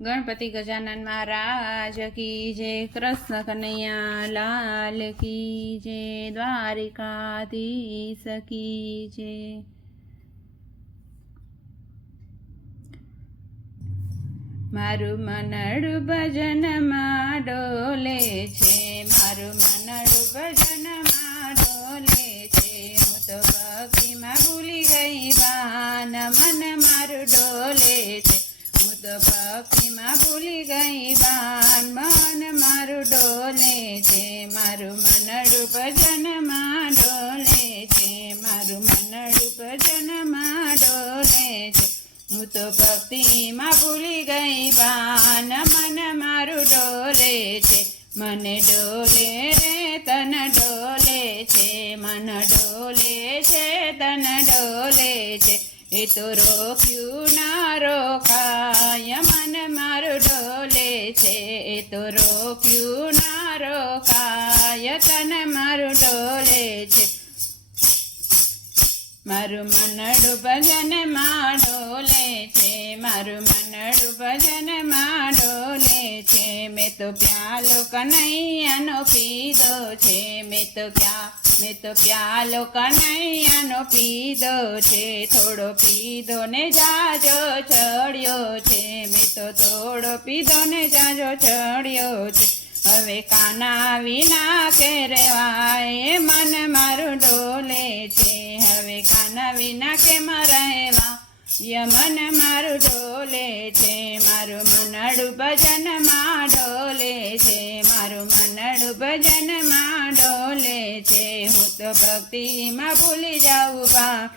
ગણપતિ ગજાનન મહારાજ કી જય, કૃષ્ણ કનૈયા લાલ કી જય, દ્વારિકાધીશ કી જય. મારું મનડું ભજનમાં ડોલે છે, મારું મનડું ભજનમાં ડોલે છે, મારું મનડું ભજનમાં ડોલે છે, મારું મનડું ભજનમાં ડોલે છે. હું તો ભક્તિમાં ભૂલી ગઈ બાન મન મારું ડોલે છે. મને ડોલે રે, તન ડોલે છે, મન ડોલે છે, તન ડોલે છે. એ તો રોક્યું ના રોકાય, મન મારું ડોલે છે. એ તો રોક્યું ના રોકાય તન મારું ડોલે છે. મારું મનડું ભજનમાં ડોલે છે. મારું મનડું ભજનમાં ડોલે છે. મેં તો પ્યાલો કનૈયાનો પીધો છે. મેં તો ક્યાં, મેં તો પ્યાલો કનૈયાનો પીધો છે. થોડો પીધો ને જાજો ચડ્યો છે. મેં તો થોડો પીધો ને જાજો ચડ્યો છે. હવે કાના વિના કે રેવાય મન મારું ડોલે છે. હવે કાના વિના કે રહેવા? યમન મારું ડોલે છે. મારું મનડું ભજનમાં ડોલે છે. મારું મનડું ભજનમાં ડોલે છે. હું તો ભક્તિમાં ભૂલી જાઉં બા.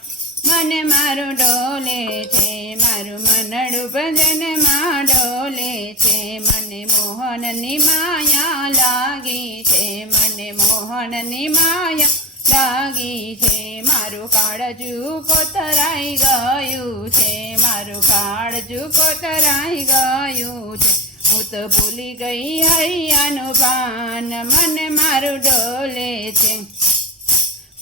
મને મારું ડોલે છે. મારું મનડું ભજનમાં ડોલે છે. મને મોહનની માયા લાગી છે, મને મોહનની માયા લાગી છે. મારું કાળજુ કોતરાઈ ગયું છે, મારું કાળજુ કોતરાઈ ગયું છે. હું તો ભૂલી ગઈ હૈયાનું ભાન મને મારું ડોલે છે.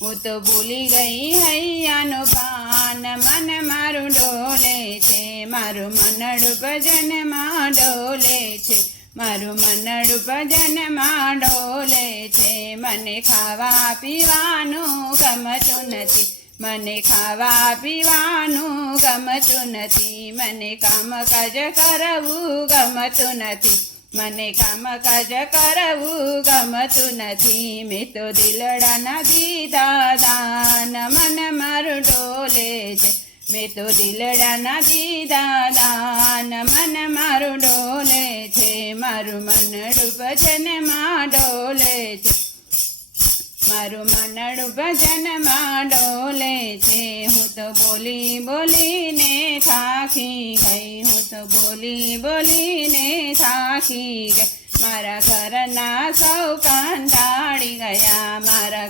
હું તો ભૂલી ગઈ હૈયાનું ભાન મન મારું ડોલે છે. મારું મનડું ભજનમાં ડોલે છે. મારું મનડું ભજનમાં ડોલે છે. મને ખાવા પીવાનું ગમતું નથી. મને ખાવા પીવાનું ગમતું નથી. મને કામકાજ કરવું ગમતું નથી. મને કામકાજ કરવું ગમતું નથી. મેં તો દિલડાના દીધા દાન મન મારું મેં તો દિલડાના દીધા દાન મન મારું ડોલે છે, મારું મનડું ભજનમાં ડોલે છે. મારું મનડું ભજનમાં ડોલે છે, હું તો બોલી બોલીને થાકી ગઈ, હું તો બોલી બોલીને થાકી ગઈ. મારા ઘરના સૌ કાંધાડી ગયા, મારા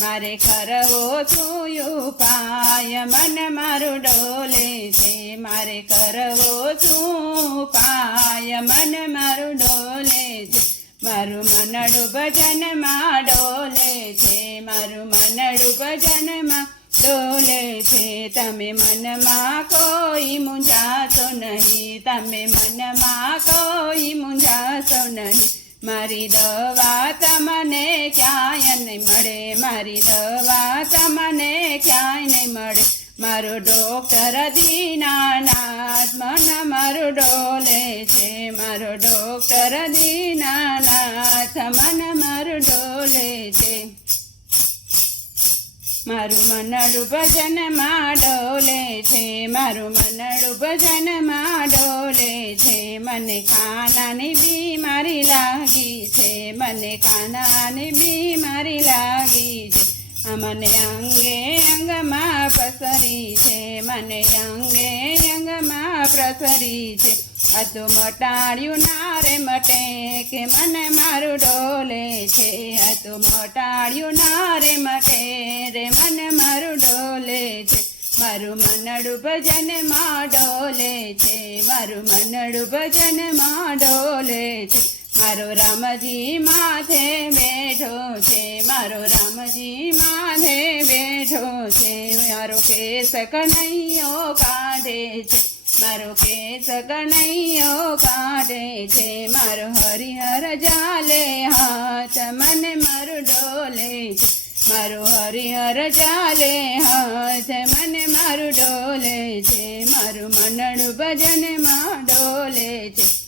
મારે કરવો છું પાય, મન મારું ડોલે છે. મારે કરવો છું પાય, મન મારું ડોલે છે. મારું મનડું ભજનમાં ડોલે છે. મારું મનડું ભજનમાં ડોલે છે. તમે મનમાં કોઈ મૂંઝાશો નહીં. તમે મનમાં કોઈ મૂંઝાશો નહીં. મારી દવા તમને ક્યાંય નહીં મળે, મારી દવા તમને ક્યાંય નહીં મળે. મારો ડોક્ટર દીનાનાથ મન મારું ડોલે છે, મારો ડોક્ટર દીનાનાથ મન મારું મનડું ભજનમાં ડોલે છે, મારું મનડું ભજનમાં ડોલે છે. મને કાનાની બીમારી લાગી છે, મને કાનાની બીમારી લાગી છે. મને અંગે અંગમાં પ્રસરી છે, મને અંગે અંગમાં પ્રસરી છે. આ તો મટાડ્યું ના રે મટે કે મને મારું ડોલે છે. આ તો મટાડ્યું ના રે મટે રે, મને મારું ડોલે છે. મારું મનડું ભજનમાં ડોલે છે. મારું મનડું ભજનમાં ડોલે છે. મારો રામજી માથે બેઠો છે. મારો રામજી માથે બેઠો છે. મારો કેસ કનૈયો કાઢે છે. મારો કેસ કનૈયો કાઢે છે, મારો હરિહર જાલે હાથ, મને મારું ડોલે છે. મારું હરિહર ચાલે હાથ, મને મારું ડોલે છે. મારું મનડું ભજનમાં ડોલે છે.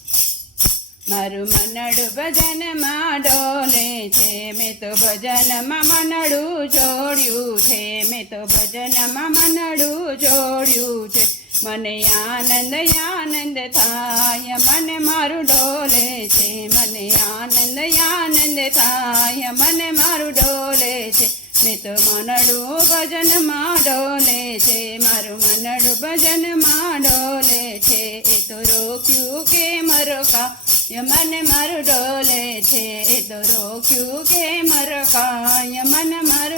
મારું મનડું ભજનમાં ડોલે છે. મેં તો ભજનમાં મનડું જોડ્યું છે. મેં તો ભજનમાં મનડું જોડ્યું છે. મને આનંદ આનંદ થાય, મને મારું ડોલે છે. મને આનંદ આનંદ થાય, મને મારું ડોલે છે. મેં તો મનડું ભજનમાં ડોલે છે. મારું મનડું ભજનમાં ડોલે છે. એ તો રોક્યું કે મરકા ય મને મારું ડોલે છે. એ તો રોક્યું કે મરકાય મન મારું